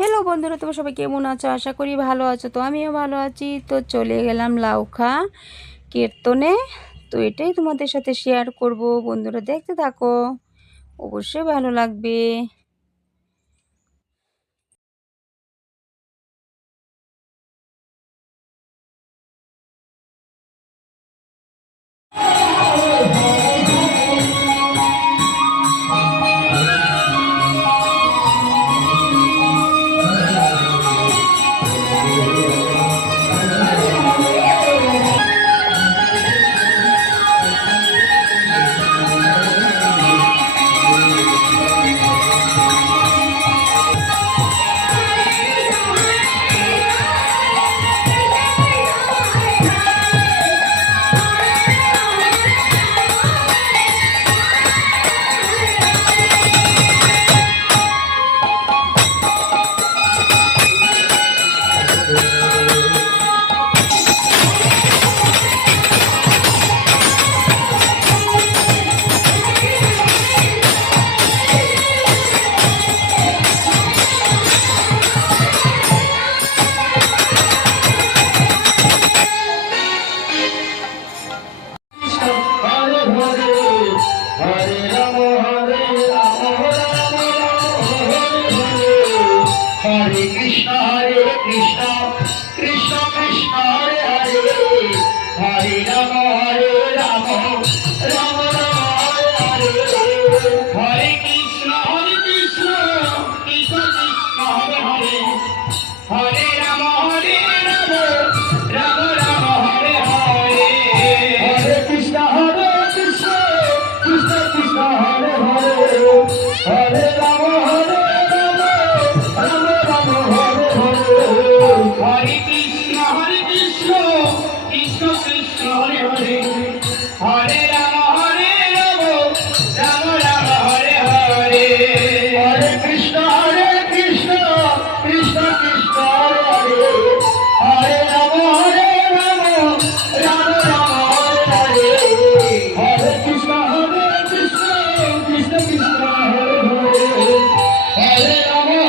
Hello বন্ধুরা, তোমরা সবাই কেমন আছো? আশা করি ভালো আছো। তো আমিও ভালো আছি। তো চলে গেলাম লাউখা কীর্তনে। তো এটাই তোমাদের সাথে শেয়ার করব। বন্ধুরা দেখতে থাকো, অবশ্যই ভালো লাগবে। Hare Krishna, Krishna Krishna, Hare Hare, Hare Rama, Rama Rama, Hare Hare. Hare Krishna, Krishna Krishna, Hare Hare, Hare Rama, Rama Rama, Hare Hare. Hare Krishna, Krishna Krishna, Hare Hare, Hare Rama, Hare Krishna, Krishna Krishna, Hare Hare, Hare Rama, Rama Rama, Hare Hare. Hare Krishna, Krishna Krishna, Hare Hare, Hare Rama, Rama Rama, Hare Hare. Hare Krishna, Krishna Krishna, Hare Hare, Hare Rama,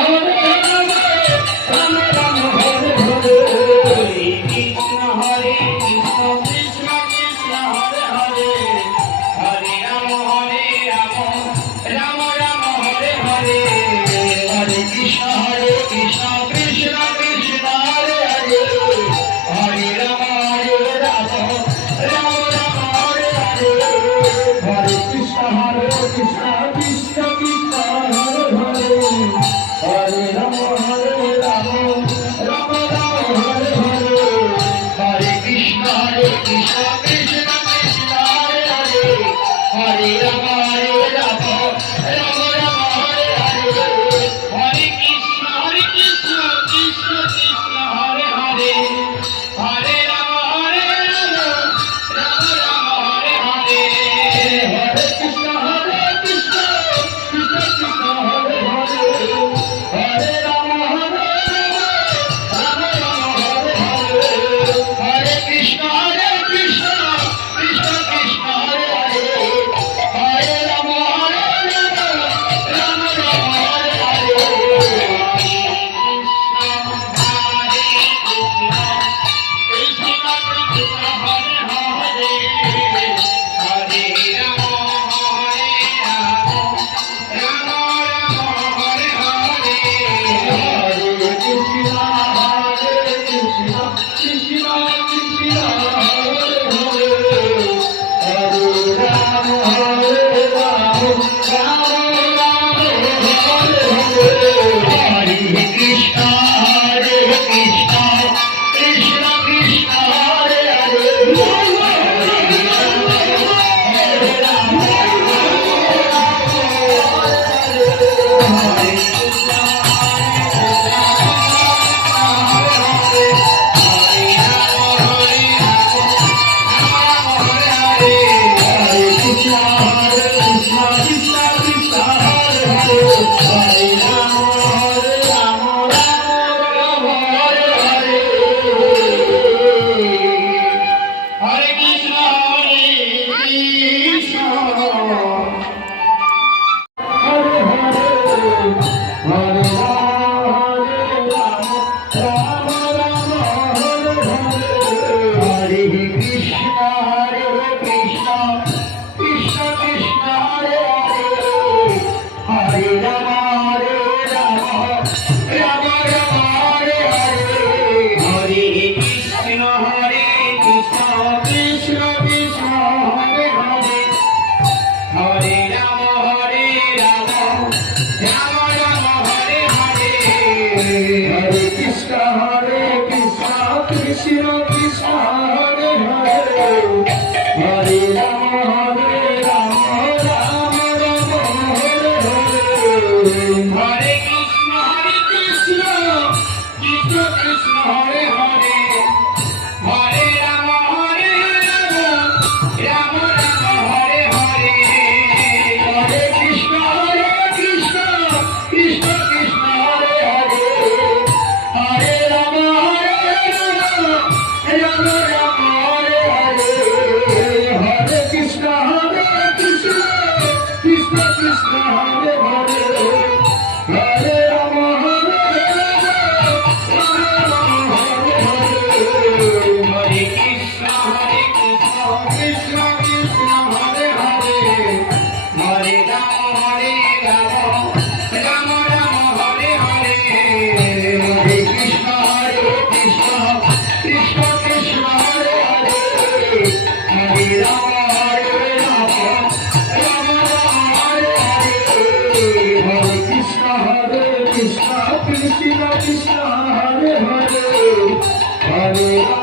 Hare Rama, Hare Krishna, Krishna Krishna, Hare Hare, Hare Rama, Rama Rama, Hare Hare, Hare Krishna, Krishna Krishna, Hare Hare, Hare Rama, Rama Rama, Hare Hare, Hare Krishna, Krishna Krishna, Hare Hare, Hare Rama.